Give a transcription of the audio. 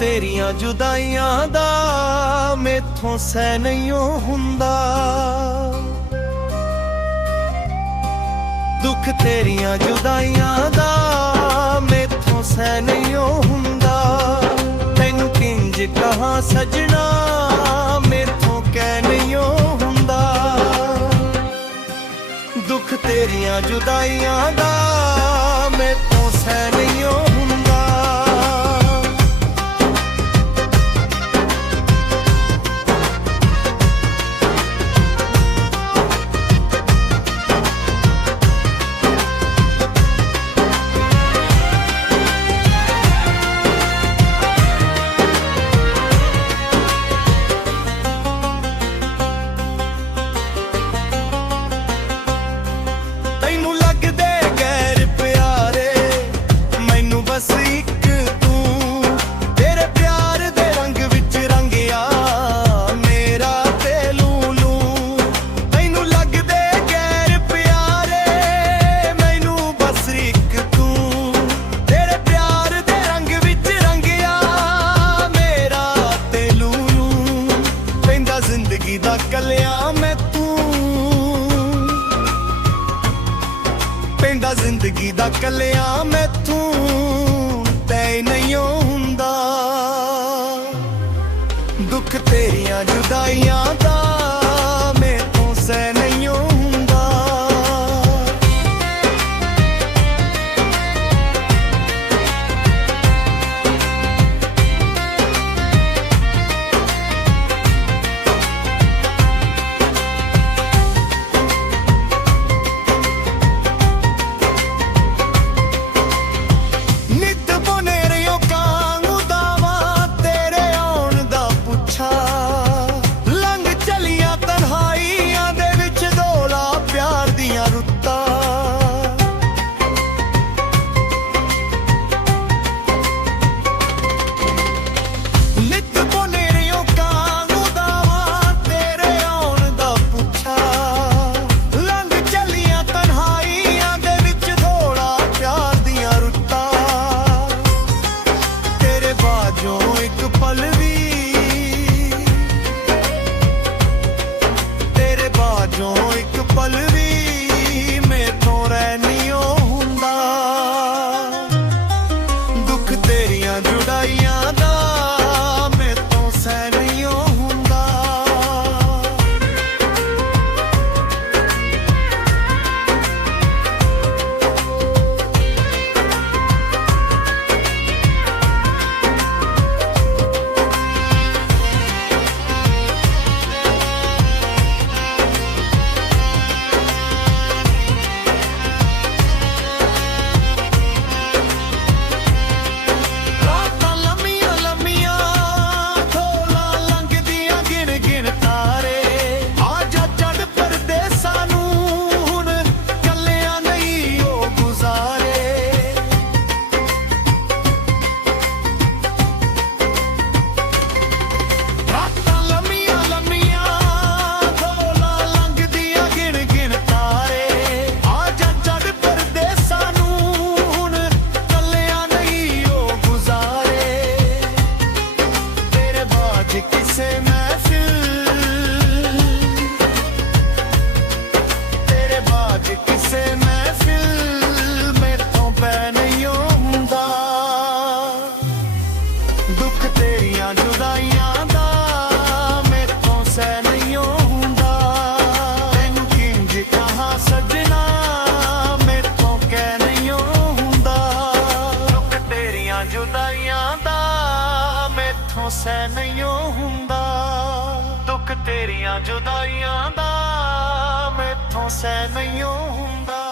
ਤੇਰੀਆਂ ਜੁਦਾਈਆਂ ਦਾ ਮੈਥੋਂ ਸਹਿ ਨਹੀਂ ਹੁੰਦਾ। ਦੁੱਖ ਤੇਰੀਆਂ ਜੁਦਾਈਆਂ ਦਾ ਮੈਥੋਂ ਸਹਿ ਨਹੀਂ ਹੁੰਦਾ। ਤੈਨੂੰ ਕਿੰਜ ਕਹਾਂ ਸਜਣਾ ਮੈਥੋਂ ਕਹਿ ਨਹੀਂ ਹੁੰਦਾ। ਦੁੱਖ ਤੇਰੀਆਂ ਜੁਦਾਈਆਂ ਦਾ ਮੈਥੋਂ ਸਹਿ ਨਹੀਂ ਹੁੰਦਾ। ਤੈਨੂੰ ਲੱਗਦੇ ਗੈਰ ਪਿਆਰੇ ਮੈਨੂੰ ਬਸ ਇੱਕ ਤੂੰ। ਤੇਰੇ ਪਿਆਰ ਦੇ ਰੰਗ ਵਿੱਚ ਰੰਗਿਆ ਮੇਰਾ ਤੇ ਲੂਲੂ। ਤੈਨੂੰ ਲੱਗਦੇ ਗੈਰ ਪਿਆਰੇ ਮੈਨੂੰ ਬਸ ਇੱਕ ਤੂੰ। ਤੇਰੇ ਪਿਆਰ ਦੇ ਰੰਗ ਵਿੱਚ ਰੰਗਿਆ ਮੇਰਾ ਤੇ ਲੂਲੂ। ਪੈਂਦਾ ਜ਼ਿੰਦਗੀ ਦਾ ਕੱਲਿਆਂ ਮੈਂ ਪੈਂਦਾ ਜ਼ਿੰਦਗੀ ਦਾ ਕੱਲਿਆਂ ਮੈਥੋਂ ਤੈਅ ਨਹੀਂ ਹੁੰਦਾ। ਦੁੱਖ ਤੇਰੀਆਂ ਜੁਦਾਈਆਂ ਦਾ ਮੈਥੋਂ ਸਹਿ ਨਹੀਂ ਹੁੰਦਾ। ਜੁਦਾਈਆਂ ਦਾ ਮੈਥੋਂ ਸਹਿ ਨਹੀਂ ਹੁੰਦਾ। ਦੁੱਖ ਤੇਰੀਆਂ ਜੁਦਾਈਆਂ ਦਾ ਮੈਥੋਂ ਸਹਿ ਨਹੀਂ ਹੁੰਦਾ। ਤੈਨੂੰ ਕਿੰਜ ਕਹਾਂ ਸਜਣਾ ਮੈਥੋਂ ਕਹਿ ਨਹੀਂ ਹੁੰਦਾ। ਦੁੱਖ ਤੇਰੀਆਂ ਜੁਦਾਈਆਂ ਦਾ ਮੈਥੋਂ ਸਹਿ ਨਹੀਂ ਹੁੰਦਾ। ਦੁੱਖ ਤੇਰੀਆਂ ਜੁਦਾਈਆਂ ਦਾ ਮੈਥੋਂ ਸਹਿ ਨਹੀਂ ਹੁੰਦਾ।